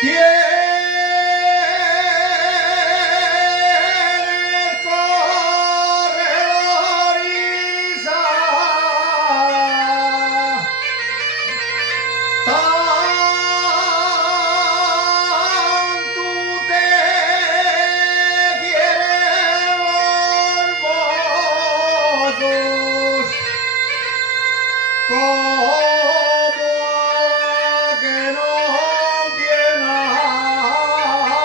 Tiene corredoriza, tanto te quieren los mozos como que no tiene nada.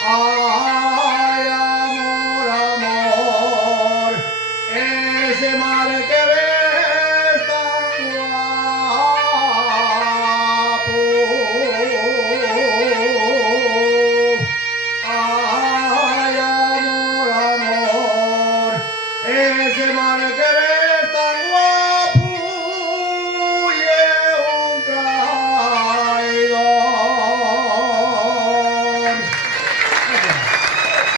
Ay, amor, amor, ese mar que ves tan guapo. Ay, amor, amor, ese mar que ves